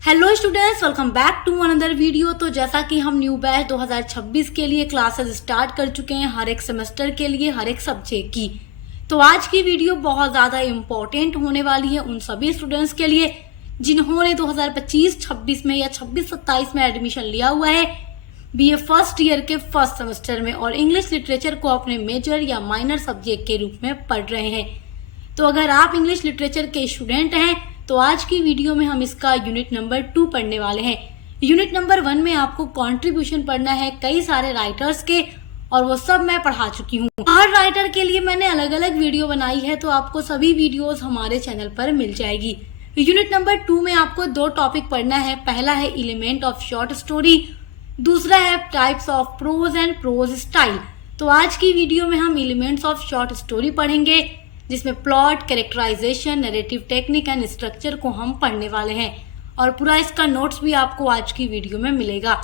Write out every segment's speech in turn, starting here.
Hello students, welcome back to another video. तो जैसा कि हम न्यू बैच 2026 के लिए क्लासेस स्टार्ट कर चुके हैं, हर एक सेमेस्टर के लिए, हर एक सब्जेक्ट की। तो आज की वीडियो बहुत ज़्यादा इम्पोर्टेंट होने वाली है उन सभी स्टूडेंट्स के लिए जिन्होंने 2025-26 में या 26-27 में एडमिशन लिया हुआ है बीए फर्स्ट ईयर के फर्स्ट सेमेस्टर में और इंग्लिश लिटरेचर को अपने मेजर या माइनर सब्जेक्ट के रूप में पढ़ रहे हैं। तो अगर आप इंग्लिश लिटरेचर के स्टूडेंट हैं तो आज की वीडियो में हम इसका यूनिट नंबर 2 पढ़ने वाले हैं। यूनिट नंबर 1 में आपको कंट्रीब्यूशन पढ़ना है कई सारे राइटर्स के, और वो सब मैं पढ़ा चुकी हूँ। हर राइटर के लिए मैंने अलग अलग वीडियो बनाई है, तो आपको सभी वीडियोस हमारे चैनल पर मिल जाएगी। यूनिट नंबर 2 में आपको 2 टॉपिक पढ़ना है। पहला है एलिमेंट ऑफ शॉर्ट स्टोरी, दूसरा है types of prose and prose style. तो आज की वीडियो में हम एलिमेंट्स ऑफ शॉर्ट स्टोरी पढ़ेंगे, जिसमें plot, characterisation, narrative technique and structure को हम पढ़ने वाले हैं, और पूरा इसका नोट्स भी आपको आज की वीडियो में मिलेगा।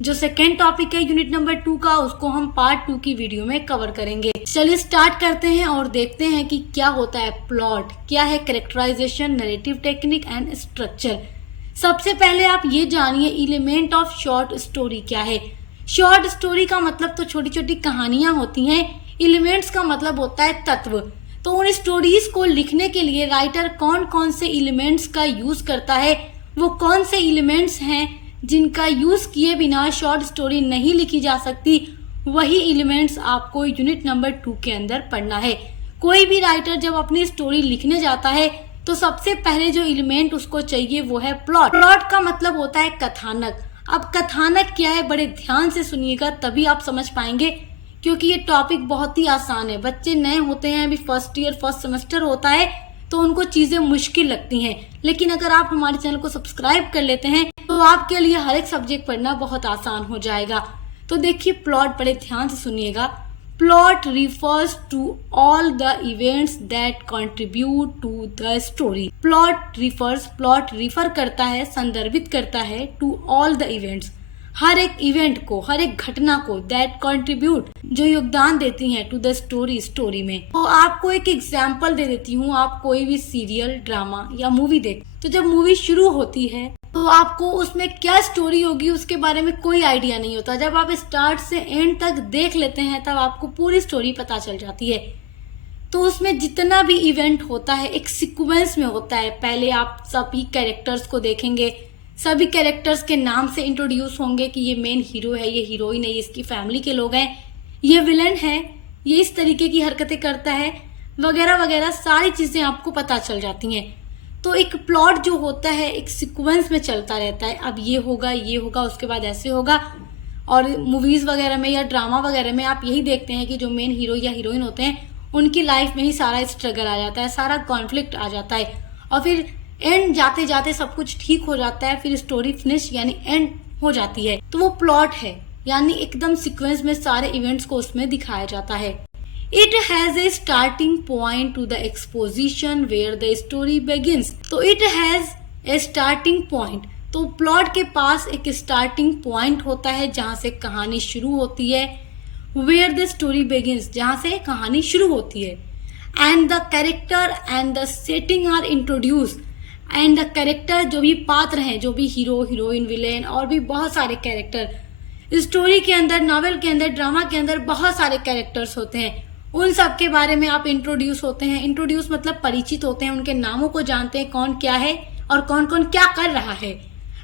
जो सेकेंड टॉपिक है यूनिट नंबर 2 का, उसको हम पार्ट 2 की वीडियो में कवर करेंगे। चलिए स्टार्ट करते हैं और देखते हैं कि क्या होता है प्लॉट, क्या है characterisation, narrative technique and structure. सबसे पहले आप ये जानिए एलिमेंट ऑफ शॉर्ट स्टोरी क्या है। शॉर्ट स्टोरी का मतलब तो छोटी छोटी कहानियां होती हैं, एलिमेंट्स का मतलब होता है तत्व। तो उन स्टोरीज को लिखने के लिए राइटर कौन कौन से एलिमेंट्स का यूज करता है, वो कौन से एलिमेंट्स हैं जिनका यूज किए बिना शॉर्ट स्टोरी नहीं लिखी जा सकती, वही एलिमेंट्स आपको यूनिट नंबर 2 के अंदर पढ़ना है। कोई भी राइटर जब अपनी स्टोरी लिखने जाता है तो सबसे पहले जो एलिमेंट उसको चाहिए वो है प्लॉट। प्लॉट का मतलब होता है कथानक। अब कथानक क्या है, बड़े ध्यान से सुनिएगा तभी आप समझ पाएंगे, क्योंकि ये टॉपिक बहुत ही आसान है। बच्चे नए होते हैं, अभी फर्स्ट ईयर फर्स्ट सेमेस्टर होता है, तो उनको चीजें मुश्किल लगती हैं। लेकिन अगर आप हमारे चैनल को सब्सक्राइब कर लेते हैं तो आपके लिए हर एक सब्जेक्ट पढ़ना बहुत आसान हो जाएगा। तो देखिए प्लॉट, बड़े ध्यान से सुनिएगा। Plot refers to all the events that contribute to the story. Plot refer करता है, संदर्भित करता है टू ऑल द इवेंट्स, हर एक इवेंट को, हर एक घटना को, दैट कंट्रीब्यूट, जो योगदान देती हैं टू द स्टोरी में। तो आपको एक एग्जांपल दे देती हूँ। आप कोई भी सीरियल, ड्रामा या मूवी देख, तो जब मूवी शुरू होती है तो आपको उसमें क्या स्टोरी होगी उसके बारे में कोई आइडिया नहीं होता। जब आप स्टार्ट से एंड तक देख लेते हैं तब आपको पूरी स्टोरी पता चल जाती है। तो उसमें जितना भी इवेंट होता है एक सीक्वेंस में होता है। पहले आप सभी कैरेक्टर्स को देखेंगे, सभी कैरेक्टर्स के नाम से इंट्रोड्यूस होंगे कि ये मेन हीरो है, ये हीरोइन है, ये इसकी फैमिली के लोग हैं, ये विलन है, ये इस तरीके की हरकतें करता है, वगैरह वगैरह सारी चीजें आपको पता चल जाती हैं। तो एक प्लॉट जो होता है एक सीक्वेंस में चलता रहता है। अब ये होगा, उसके बाद ऐसे होगा। और मूवीज वगैरह में या ड्रामा वगैरह में आप यही देखते हैं कि जो मेन हीरो या हीरोइन होते हैं उनकी लाइफ में ही सारा स्ट्रगल आ जाता है, सारा कॉन्फ्लिक्ट आ जाता है, और फिर एंड जाते जाते सब कुछ ठीक हो जाता है, फिर स्टोरी फिनिश यानी एंड हो जाती है। तो वो प्लॉट है, यानी एकदम सीक्वेंस में सारे इवेंट्स को उसमें दिखाया जाता है। It has a starting point to the exposition where the story begins. तो it has a starting point, तो प्लॉट के पास एक स्टार्टिंग पॉइंट होता है जहां से कहानी शुरू होती है। वेयर द स्टोरी बिगिंस, जहां से कहानी शुरू होती है। And the character and the setting are introduce, and the character, जो भी पात्र हैं, जो भी हीरो, हीरोइन, विलेन और भी बहुत सारे कैरेक्टर स्टोरी के अंदर, नॉवेल के अंदर, ड्रामा के अंदर बहुत सारे कैरेक्टर्स होते हैं। उन सब के बारे में आप इंट्रोड्यूस होते हैं। इंट्रोड्यूस मतलब परिचित होते हैं, उनके नामों को जानते हैं, कौन क्या है और कौन कौन क्या कर रहा है।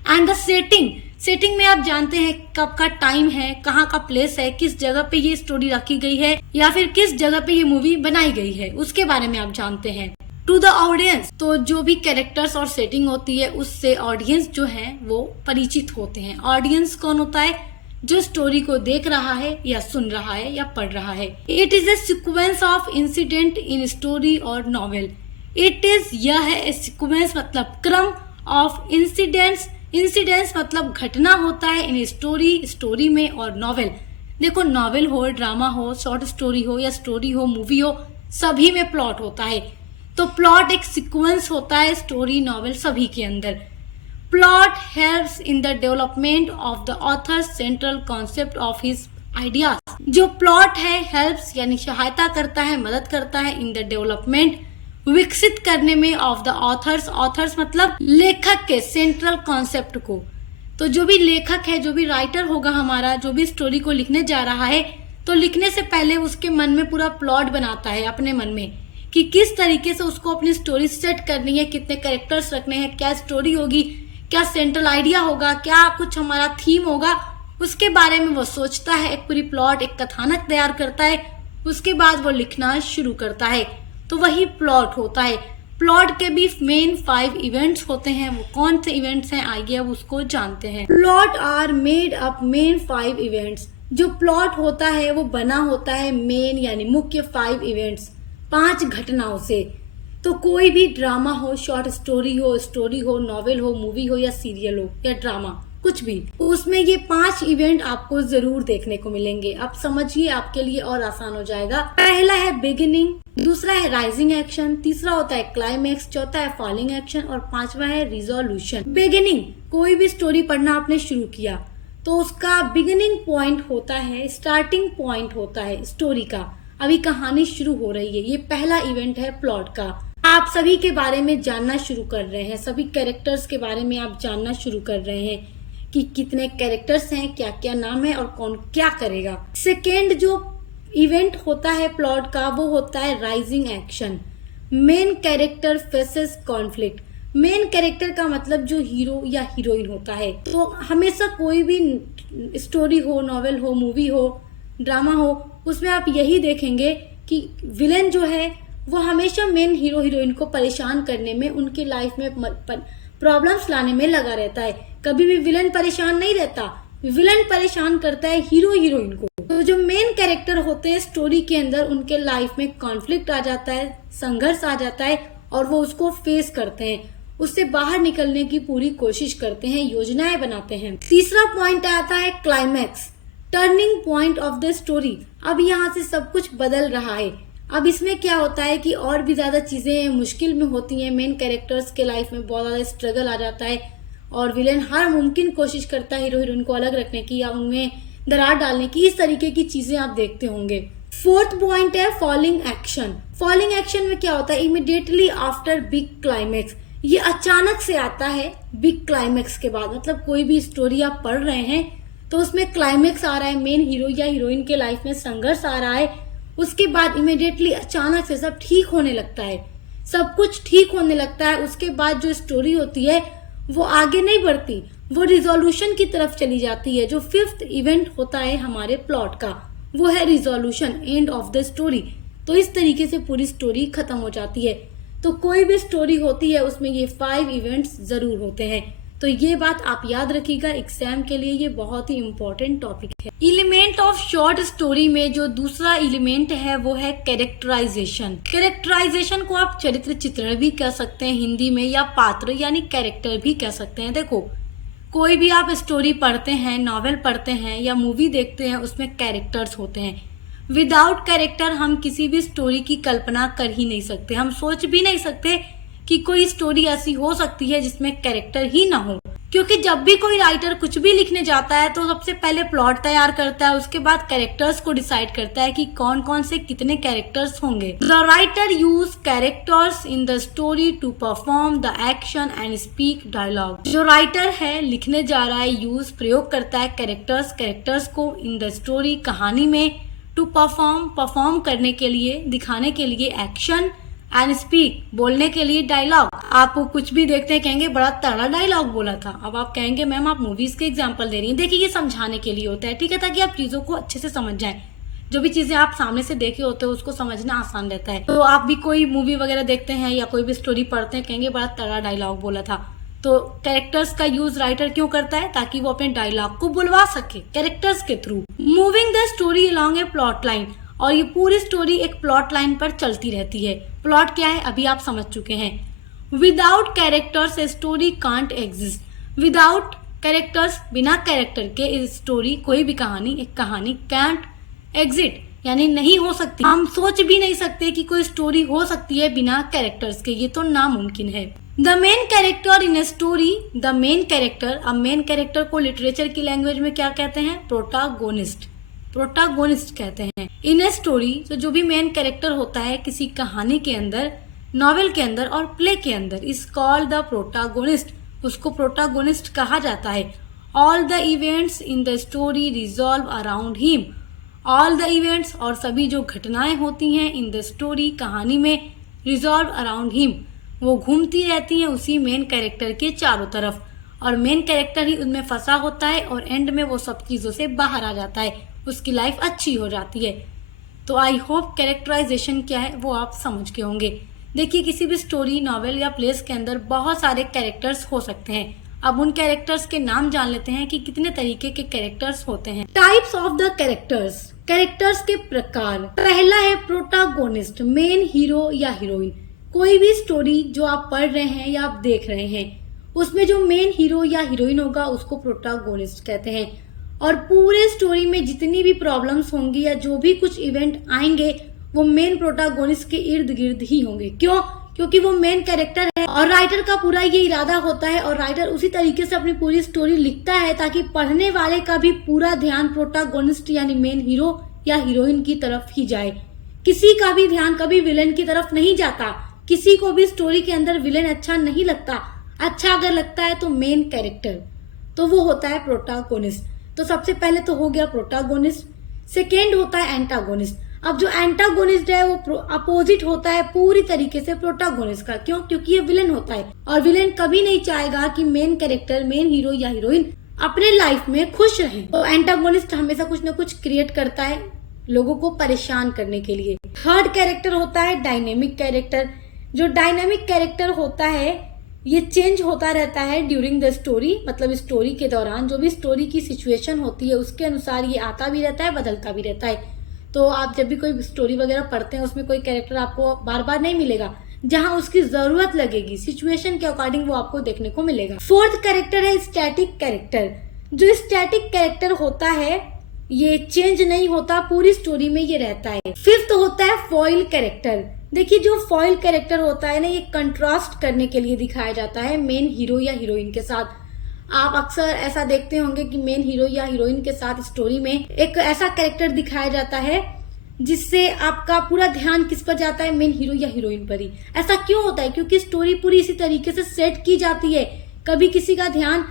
एंड द सेटिंग में आप जानते हैं कब का टाइम है, कहाँ का प्लेस है, किस जगह पे ये स्टोरी रखी गई है या फिर किस जगह पे ये मूवी बनाई गई है, उसके बारे में आप जानते हैं। टू द ऑडियंस, तो जो भी कैरेक्टर्स और सेटिंग होती है उससे ऑडियंस जो है वो परिचित होते हैं। ऑडियंस कौन होता है? जो स्टोरी को देख रहा है या सुन रहा है या पढ़ रहा है। It is a sequence of incident in story और नॉवेल। इट इज, यह है, ए सीक्वेंस मतलब क्रम, ऑफ इंसिडेंट्स मतलब घटना होता है, इन स्टोरी में और नॉवेल। देखो नॉवेल हो, ड्रामा हो, शॉर्ट स्टोरी हो या स्टोरी हो, मूवी हो, सभी में प्लॉट होता है। तो प्लॉट एक सीक्वेंस होता है, स्टोरी, नॉवेल सभी के अंदर। Plot helps in the development of the author central concept of his ideas. जो प्लॉट है हेल्प्स यानी सहायता करता है, मदद करता है इन द डेवलपमेंट विकसित करने में ऑफ द ऑथर्स मतलब लेखक के सेंट्रल कॉन्सेप्ट को। तो जो भी लेखक है, जो भी राइटर होगा हमारा, जो भी स्टोरी को लिखने जा रहा है, तो लिखने से पहले उसके मन में पूरा प्लॉट बनाता है, अपने मन में कि किस तरीके से उसको अपनी स्टोरी सेट करनी है, कितने कैरेक्टर्स रखने हैं, क्या स्टोरी होगी, क्या सेंट्रल आइडिया होगा, क्या कुछ हमारा थीम होगा, उसके बारे में वो सोचता है। एक पूरी प्लॉट, एक कथानक तैयार करता है, उसके बाद वो लिखना शुरू करता है। तो वही प्लॉट होता है। प्लॉट के भी मेन 5 इवेंट्स होते हैं। वो कौन से इवेंट्स हैं, आइए अब उसको जानते हैं। Plot are made up main 5 events. जो प्लॉट होता है वो बना होता है मेन यानी मुख्य 5 इवेंट्स, 5 घटनाओं से। तो कोई भी ड्रामा हो, शॉर्ट स्टोरी हो, नॉवेल हो, मूवी हो या सीरियल हो या ड्रामा, कुछ भी, उसमें ये 5 इवेंट आपको जरूर देखने को मिलेंगे। आप समझिए, आपके लिए और आसान हो जाएगा। पहला है बिगिनिंग, दूसरा है राइजिंग एक्शन, तीसरा होता है क्लाइमेक्स, चौथा है फॉलिंग एक्शन और 5वां है रिजोल्यूशन। बिगिनिंग, कोई भी स्टोरी पढ़ना आपने शुरू किया तो उसका बिगिनिंग पॉइंट होता है, स्टार्टिंग पॉइंट होता है स्टोरी का। अभी कहानी शुरू हो रही है, ये पहला इवेंट है प्लॉट का। आप सभी के बारे में जानना शुरू कर रहे हैं, सभी कैरेक्टर्स के बारे में आप जानना शुरू कर रहे हैं कि कितने कैरेक्टर्स हैं, क्या क्या नाम है और कौन क्या करेगा। सेकेंड जो इवेंट होता है प्लॉट का वो होता है rising action. Main character faces conflict. Main character का मतलब जो हीरो या हीरोइन होता है। तो हमेशा कोई भी स्टोरी हो, नॉवेल हो, मूवी हो, ड्रामा हो, उसमें आप यही देखेंगे कि विलेन जो है वो हमेशा मेन हीरो हीरोइन को परेशान करने में, उनकी लाइफ में प्रॉब्लम्स लाने में लगा रहता है। कभी भी विलन परेशान नहीं रहता, विलन परेशान करता है हीरो हीरोइन को। तो जो मेन कैरेक्टर होते हैं स्टोरी के अंदर, उनके लाइफ में कॉन्फ्लिक्ट आ जाता है, संघर्ष आ जाता है और वो उसको फेस करते हैं, उससे बाहर निकलने की पूरी कोशिश करते हैं, योजनाएं बनाते हैं। तीसरा पॉइंट आता है climax, turning point of the story. अब यहाँ से सब कुछ बदल रहा है। अब इसमें क्या होता है कि और भी ज्यादा चीजें मुश्किल में होती हैं, मेन कैरेक्टर्स के लाइफ में बहुत ज्यादा स्ट्रगल आ जाता है और विलेन हर मुमकिन कोशिश करता है हीरो हीरोइन को अलग रखने की या उनमें दरार डालने की। इस तरीके की चीजें आप देखते होंगे। फोर्थ पॉइंट है फॉलिंग एक्शन। फॉलिंग एक्शन में क्या होता है, इमीडिएटली आफ्टर बिग क्लाइमेक्स। ये अचानक से आता है बिग क्लाइमेक्स के बाद। मतलब कोई भी स्टोरी आप पढ़ रहे हैं तो उसमें क्लाइमेक्स आ रहा है, मेन हीरो या हीरोइन के लाइफ में संघर्ष आ रहा है, उसके बाद इमीडिएटली अचानक से सब ठीक होने लगता है, सब कुछ ठीक होने लगता है। उसके बाद जो स्टोरी होती है वो आगे नहीं बढ़ती, वो रिजोल्यूशन की तरफ चली जाती है। जो 5th इवेंट होता है हमारे प्लॉट का वो है resolution, end of the story. तो इस तरीके से पूरी स्टोरी खत्म हो जाती है। तो कोई भी स्टोरी होती है उसमें ये 5 इवेंट्स जरूर होते हैं। तो ये बात आप याद रखिएगा, एग्जाम के लिए ये बहुत ही इम्पोर्टेंट टॉपिक है। एलिमेंट ऑफ शॉर्ट स्टोरी में जो दूसरा एलिमेंट है वो है कैरेक्टराइजेशन। कैरेक्टराइजेशन को आप चरित्र चित्रण भी कह सकते हैं हिंदी में, या पात्र यानी कैरेक्टर भी कह सकते हैं। देखो, कोई भी आप स्टोरी पढ़ते हैं, नॉवेल पढ़ते हैं या मूवी देखते हैं, उसमें कैरेक्टर्स होते हैं। विदाउट कैरेक्टर हम किसी भी स्टोरी की कल्पना कर ही नहीं सकते। हम सोच भी नहीं सकते कि कोई स्टोरी ऐसी हो सकती है जिसमें कैरेक्टर ही ना हो। क्योंकि जब भी कोई राइटर कुछ भी लिखने जाता है तो सबसे पहले प्लॉट तैयार करता है, उसके बाद कैरेक्टर्स को डिसाइड करता है कि कौन कौन से कितने कैरेक्टर्स होंगे। The writer use characters in the story to perform the action and speak dialogue. जो राइटर है, लिखने जा रहा है, प्रयोग करता है कैरेक्टर्स को इन द स्टोरी, कहानी में, टू परफॉर्म करने के लिए, दिखाने के लिए एक्शन, एंड स्पीक, बोलने के लिए डायलॉग। आप कुछ भी देखते हैं कहेंगे बड़ा तगड़ा डायलॉग बोला था। अब आप कहेंगे मैम आप मूवीज के एग्जांपल दे रही हैं। देखिए, ये समझाने के लिए होता है, ठीक है, ताकि आप चीजों को अच्छे से समझ जाएं। जो भी चीजें आप सामने से देखे होते हैं उसको समझना आसान रहता है। तो आप भी कोई मूवी वगैरह देखते हैं या कोई भी स्टोरी पढ़ते हैं, कहेंगे बड़ा तगड़ा डायलॉग बोला था। तो कैरेक्टर्स का यूज राइटर क्यों करता है, ताकि वो अपने डायलॉग को बुलवा सके कैरेक्टर्स के through. Moving the story along A plot line, और ये पूरी स्टोरी एक प्लॉट लाइन पर चलती रहती है। प्लॉट क्या है अभी आप समझ चुके हैं। Without characters a story can't exist. Without characters, बिना कैरेक्टर के स्टोरी, कोई भी कहानी, एक कहानी कांट एग्जिट यानी नहीं हो सकती। हम सोच भी नहीं सकते कि कोई स्टोरी हो सकती है बिना कैरेक्टर्स के, ये तो नामुमकिन है। The main character in a story, the main character, अब मेन कैरेक्टर को लिटरेचर की लैंग्वेज में क्या कहते हैं, प्रोटागोनिस्ट कहते हैं। इन ए स्टोरी, तो जो भी मेन कैरेक्टर होता है किसी कहानी के अंदर, नॉवेल के अंदर और प्ले के अंदर इज कॉल्ड द प्रोटागोनिस्ट, उसको प्रोटागोनिस्ट कहा जाता है। All the events in the story resolve around him, all the events और सभी जो घटनाएं होती हैं इन द स्टोरी कहानी में, रिजॉल्व अराउंड हिम वो घूमती रहती हैं उसी मेन कैरेक्टर के चारों तरफ, और मेन कैरेक्टर ही उनमें फंसा होता है और एंड में वो सब चीज़ों से बाहर आ जाता है, उसकी लाइफ अच्छी हो जाती है। तो आई होप कैरेक्टराइजेशन क्या है वो आप समझ के होंगे। देखिए किसी भी स्टोरी, नॉवेल या प्लेस के अंदर बहुत सारे कैरेक्टर्स हो सकते हैं। अब उन कैरेक्टर्स के नाम जान लेते हैं कि कितने तरीके के कैरेक्टर्स होते हैं। Types of the characters, characters के प्रकार। पहला है प्रोटागोनिस्ट, मेन हीरो या हीरोइन। कोई भी स्टोरी जो आप पढ़ रहे हैं या आप देख रहे हैं उसमें जो मेन हीरो या हीरोइन होगा उसको प्रोटागोनिस्ट कहते हैं। और पूरे स्टोरी में जितनी भी प्रॉब्लम्स होंगी या जो भी कुछ इवेंट आएंगे वो मेन प्रोटागोनिस्ट के इर्द गिर्द ही होंगे। क्यों? क्योंकि वो मेन कैरेक्टर है और राइटर का पूरा ये इरादा होता है और राइटर उसी तरीके से अपनी पूरी स्टोरी लिखता है ताकि पढ़ने वाले का भी पूरा ध्यान प्रोटागोनिस्ट यानी मेन हीरो या हीरोइन की तरफ ही जाए। किसी का भी ध्यान कभी विलेन की तरफ नहीं जाता। किसी को भी स्टोरी के अंदर विलेन अच्छा नहीं लगता। अच्छा अगर लगता है तो मेन कैरेक्टर, तो वो होता है प्रोटागोनिस्ट। तो सबसे पहले तो हो गया प्रोटागोनिस्ट। सेकेंड होता है एंटागोनिस्ट। अब जो एंटागोनिस्ट है वो अपोजिट होता है पूरी तरीके से प्रोटागोनिस्ट का। क्यों? क्योंकि ये विलेन होता है और विलेन कभी नहीं चाहेगा कि मेन कैरेक्टर, मेन हीरो या हीरोइन अपने लाइफ में खुश रहें। तो एंटागोनिस्ट हमेशा कुछ न कुछ क्रिएट करता है लोगों को परेशान करने के लिए। थर्ड कैरेक्टर होता है डायनेमिक कैरेक्टर। जो डायनेमिक कैरेक्टर होता है ये चेंज होता रहता है ड्यूरिंग द स्टोरी, मतलब स्टोरी के दौरान जो भी स्टोरी की सिचुएशन होती है उसके अनुसार ये आता भी रहता है, बदलता भी रहता है। तो आप जब भी कोई स्टोरी वगैरह पढ़ते हैं उसमें कोई कैरेक्टर आपको बार बार नहीं मिलेगा, जहां उसकी जरूरत लगेगी सिचुएशन के अकॉर्डिंग वो आपको देखने को मिलेगा। फोर्थ कैरेक्टर है स्टैटिक कैरेक्टर। जो स्टैटिक कैरेक्टर होता है ये चेंज नहीं होता, पूरी स्टोरी में ये रहता है। फिफ्थ होता है फॉइल कैरेक्टर। देखिए जो फॉइल कैरेक्टर होता है ना ये कंट्रास्ट करने के लिए दिखाया जाता है मेन हीरो या हीरोइन के साथ। आप अक्सर ऐसा देखते होंगे कि मेन हीरो या हीरोइन के साथ स्टोरी में एक ऐसा कैरेक्टर दिखाया जाता है जिससे आपका पूरा ध्यान किस पर जाता है, मेन हीरो या हीरोइन पर ही। ऐसा क्यों होता है? क्योंकि स्टोरी पूरी इसी तरीके से सेट की जाती है। कभी किसी का ध्यान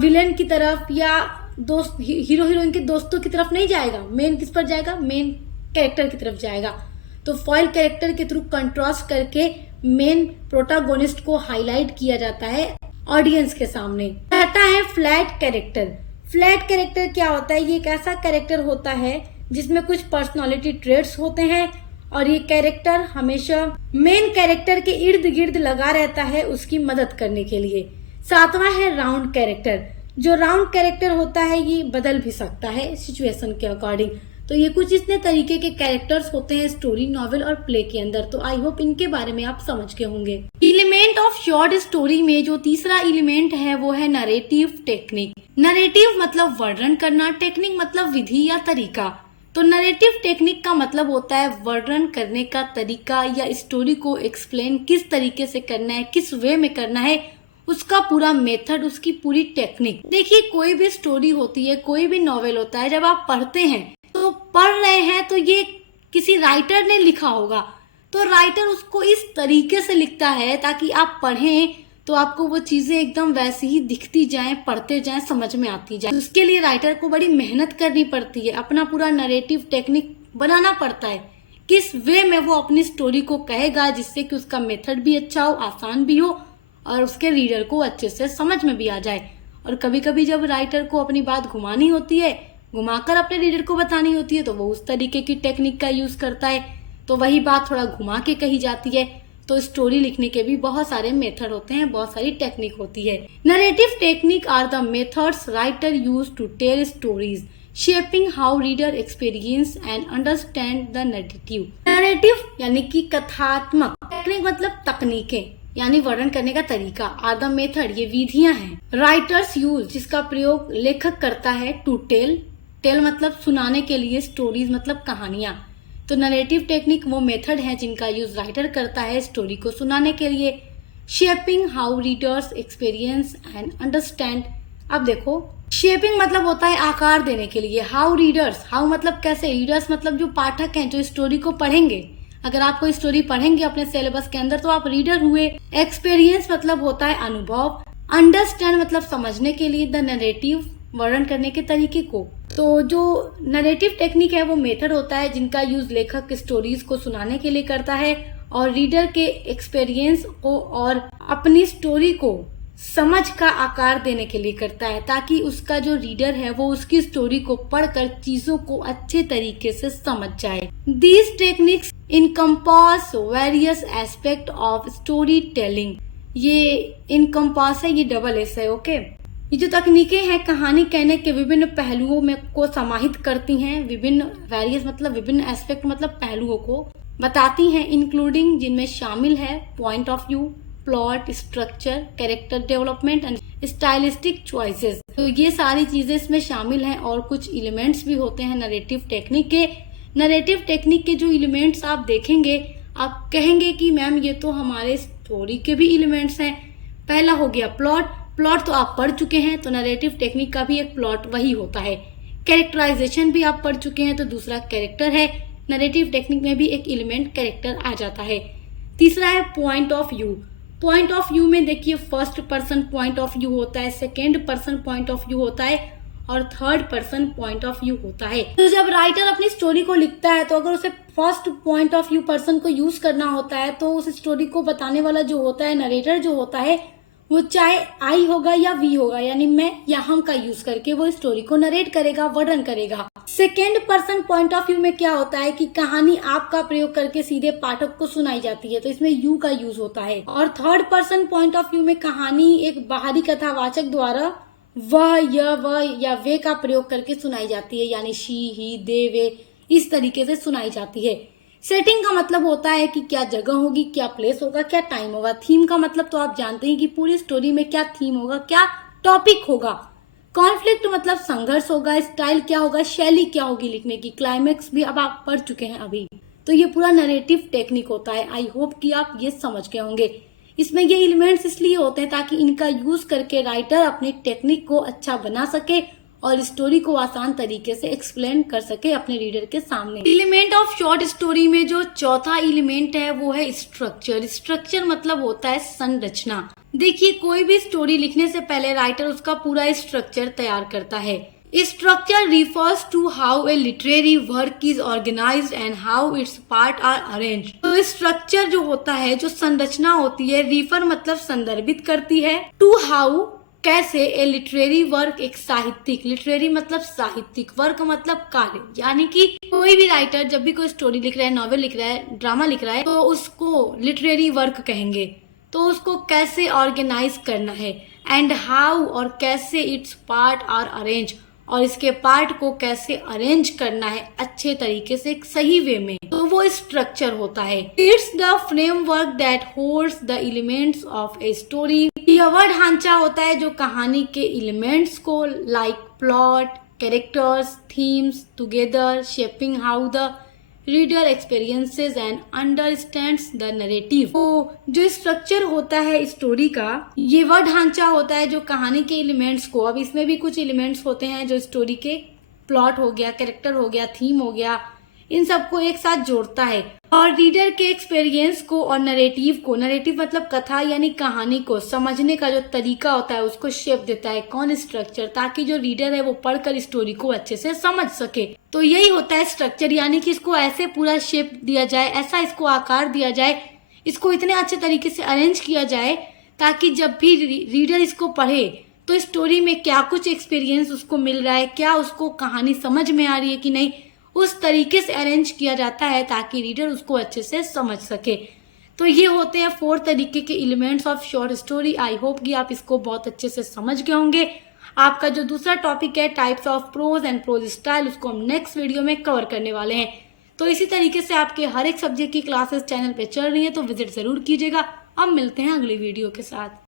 विलेन की तरफ या दोस्त हीरो हीरोइन के दोस्तों की तरफ नहीं जाएगा, मेन किस पर जाएगा, मेन कैरेक्टर की तरफ जाएगा। तो फॉइल कैरेक्टर के थ्रू कंट्रास्ट करके मेन प्रोटागोनिस्ट को हाईलाइट किया जाता है ऑडियंस के सामने। रहता है फ्लैट कैरेक्टर। फ्लैट कैरेक्टर क्या होता है? ये एक ऐसा कैरेक्टर होता है जिसमें कुछ पर्सनालिटी ट्रेट्स होते हैं और ये कैरेक्टर हमेशा मेन कैरेक्टर के इर्द गिर्द लगा रहता है उसकी मदद करने के लिए। सातवां है राउंड कैरेक्टर। जो राउंड कैरेक्टर होता है ये बदल भी सकता है सिचुएशन के अकॉर्डिंग। तो ये कुछ इतने तरीके के कैरेक्टर्स होते हैं स्टोरी, नॉवेल और प्ले के अंदर। तो आई होप इनके बारे में आप समझ के होंगे। एलिमेंट ऑफ शॉर्ट स्टोरी में जो तीसरा एलिमेंट है वो है नरेटिव टेक्निक। नरेटिव मतलब वर्णन करना, टेक्निक मतलब विधि या तरीका। तो नरेटिव टेक्निक का मतलब होता है वर्णन करने का तरीका या स्टोरी को एक्सप्लेन किस तरीके से करना है, किस वे में करना है, उसका पूरा मेथड, उसकी पूरी टेक्निक। देखिए कोई भी स्टोरी होती है, कोई भी नॉवेल होता है, जब आप पढ़ते हैं तो पढ़ रहे हैं तो ये किसी राइटर ने लिखा होगा, तो राइटर उसको इस तरीके से लिखता है ताकि आप पढ़ें तो आपको वो चीजें एकदम वैसी ही दिखती जाएं, पढ़ते जाएं, समझ में आती जाए। उसके लिए राइटर को बड़ी मेहनत करनी पड़ती है, अपना पूरा नरेटिव टेक्निक बनाना पड़ता है, किस वे में वो अपनी स्टोरी को कहेगा जिससे कि उसका मेथड भी अच्छा हो, आसान भी हो और उसके रीडर को अच्छे से समझ में भी आ जाए। और कभी कभी जब राइटर को अपनी बात घुमानी होती है, घुमाकर अपने रीडर को बतानी होती है, तो वो उस तरीके की टेक्निक का यूज करता है। तो वही बात थोड़ा घुमा के कही जाती है। तो स्टोरी लिखने के भी बहुत सारे मेथड होते हैं, बहुत सारी टेक्निक होती है। Narrative technique are the methods writer use to tell stories, shaping how reader experience and understand the narrative. Narrative यानी कि कथात्मक, टेक्निक मतलब तकनीकें यानी वर्णन करने का तरीका, आर द मेथड ये विधियां हैं। राइटर्स यूज जिसका प्रयोग लेखक करता है, टू टेल, टेल मतलब सुनाने के लिए, स्टोरीज मतलब कहानियां। तो नरेटिव टेक्निक वो मेथड है जिनका यूज राइटर करता है स्टोरी को सुनाने के लिए। Shaping how readers experience and understand. अब देखो शेपिंग मतलब होता है आकार देने के लिए, हाउ रीडर्स, हाउ मतलब कैसे, रीडर्स मतलब जो पाठक हैं जो स्टोरी को पढ़ेंगे, अगर आप कोई स्टोरी पढ़ेंगे अपने सिलेबस के अंदर तो आप रीडर हुए। एक्सपीरियंस मतलब होता है अनुभव। अंडरस्टैंड मतलब समझने के लिए, द नरेटिव वर्णन करने के तरीके को। तो जो नरेटिव टेक्निक है वो मेथड होता है जिनका यूज लेखक स्टोरीज को सुनाने के लिए करता है और रीडर के एक्सपीरियंस को और अपनी स्टोरी को समझ का आकार देने के लिए करता है, ताकि उसका जो रीडर है वो उसकी स्टोरी को पढ़कर चीजों को अच्छे तरीके से समझ जाए। These techniques encompass various aspect of story telling. ये इनकम्पास है, ये डबल एस है, ओके। ये जो तकनीकें हैं कहानी कहने के विभिन्न पहलुओं में को समाहित करती हैं। विभिन्न वेरियस मतलब विभिन्न एस्पेक्ट मतलब पहलुओं को बताती हैं, इंक्लूडिंग जिनमें शामिल है point of view, plot, structure, character development and stylistic choices. तो ये सारी चीजें इसमें शामिल हैं और कुछ एलिमेंट्स भी होते हैं नरेटिव टेक्निक के। नरेटिव टेक्निक के जो एलिमेंट्स आप देखेंगे, आप कहेंगे कि मैम ये तो हमारे स्टोरी के भी एलिमेंट्स हैं। पहला हो गया प्लॉट। प्लॉट तो आप पढ़ चुके हैं, तो नरेटिव टेक्निक का भी एक प्लॉट वही होता है। कैरेक्टराइजेशन भी आप पढ़ चुके हैं, तो दूसरा कैरेक्टर है। नरेटिव टेक्निक में भी एक एलिमेंट कैरेक्टर आ जाता है। तीसरा है point of view. Point of view में देखिए first person point of view होता है, second person point of view होता है और third person point of view होता है। तो जब राइटर अपनी स्टोरी को लिखता है तो अगर उसे first point of view person को यूज करना होता है तो उस स्टोरी को बताने वाला जो होता है, नरेटर जो होता है, वो चाहे आई होगा या वी होगा, यानी मैं या हम का यूज करके वो स्टोरी को नरेट करेगा, वर्णन करेगा। Second person point of view में क्या होता है कि कहानी आपका प्रयोग करके सीधे पाठक को सुनाई जाती है, तो इसमें यू का यूज होता है। और third person point of view में कहानी एक बाहरी कथावाचक द्वारा वह, यह, वह या वे का प्रयोग करके सुनाई जाती है, यानी शी, ही, दे, वे, इस तरीके से सुनाई जाती है। सेटिंग का मतलब होता है कि क्या जगह होगी, क्या प्लेस होगा, क्या टाइम होगा। थीम का मतलब तो आप जानते हैं कि पूरी स्टोरी में क्या थीम होगा, क्या टॉपिक होगा। कॉन्फ्लिक्ट मतलब संघर्ष होगा। स्टाइल क्या होगा, शैली क्या होगी लिखने की। क्लाइमेक्स भी अब आप पढ़ चुके हैं अभी। तो ये पूरा नरेटिव टेक्निक होता है। आई होप कि आप ये समझ गए होंगे। इसमें ये एलिमेंट्स इसलिए होते हैं ताकि इनका यूज करके राइटर अपनी टेक्निक को अच्छा बना सके और स्टोरी को आसान तरीके से एक्सप्लेन कर सके अपने रीडर के सामने। एलिमेंट ऑफ शॉर्ट स्टोरी में जो चौथा एलिमेंट है वो है स्ट्रक्चर। स्ट्रक्चर मतलब होता है संरचना। देखिए कोई भी स्टोरी लिखने से पहले राइटर उसका पूरा स्ट्रक्चर तैयार करता है। Structure refers to how a literary work is organized and how its parts are arranged। तो स्ट्रक्चर जो होता है, जो संरचना होती है, रिफर मतलब संदर्भित करती है, टू हाउ कैसे, ए लिटरेरी वर्क एक साहित्यिक, लिटरेरी मतलब साहित्यिक, वर्क मतलब कार्य, यानी कि कोई भी राइटर जब भी कोई स्टोरी लिख रहा है, नॉवेल लिख रहा है, ड्रामा लिख रहा है, तो उसको लिटरेरी वर्क कहेंगे। तो उसको कैसे ऑर्गेनाइज करना है, एंड हाउ और कैसे इट्स पार्ट आर अरेंज, और इसके पार्ट को कैसे अरेंज करना है अच्छे तरीके से, एक सही वे में, तो वो स्ट्रक्चर होता है। It's the framework that holds the elements of a story. यह वह ढांचा होता है जो कहानी के एलिमेंट्स को like plot, characters, themes together, shaping how the reader experiences and understands the narrative. तो जो स्ट्रक्चर होता है स्टोरी का, ये वह ढांचा होता है जो कहानी के एलिमेंट्स को, अब इसमें भी कुछ एलिमेंट्स होते हैं जो स्टोरी के, प्लॉट हो गया, कैरेक्टर हो गया, थीम हो गया, इन सबको एक साथ जोड़ता है और रीडर के एक्सपीरियंस को और नरेटिव को, नरेटिव मतलब कथा यानी कहानी को समझने का जो तरीका होता है उसको शेप देता है। कौन स्ट्रक्चर, ताकि जो रीडर है वो पढ़कर स्टोरी को अच्छे से समझ सके। तो यही होता है स्ट्रक्चर, यानी कि इसको ऐसे पूरा शेप दिया जाए, ऐसा इसको आकार दिया जाए, इसको इतने अच्छे तरीके से अरेंज किया जाए ताकि जब भी रीडर इसको पढ़े तो स्टोरी में क्या कुछ एक्सपीरियंस उसको मिल रहा है, क्या उसको कहानी समझ में आ रही है कि नहीं, उस तरीके से अरेंज किया जाता है ताकि रीडर उसको अच्छे से समझ सके। तो ये होते हैं 4 तरीके के elements of short story. I hope कि आप इसको बहुत अच्छे से समझ गए होंगे। आपका जो दूसरा टॉपिक है types of prose and prose style, उसको हम नेक्स्ट वीडियो में कवर करने वाले हैं। तो इसी तरीके से आपके हर एक सब्जेक्ट की क्लासेस चैनल पे चल रही है, तो विजिट जरूर कीजिएगा। अब मिलते हैं अगली वीडियो के साथ।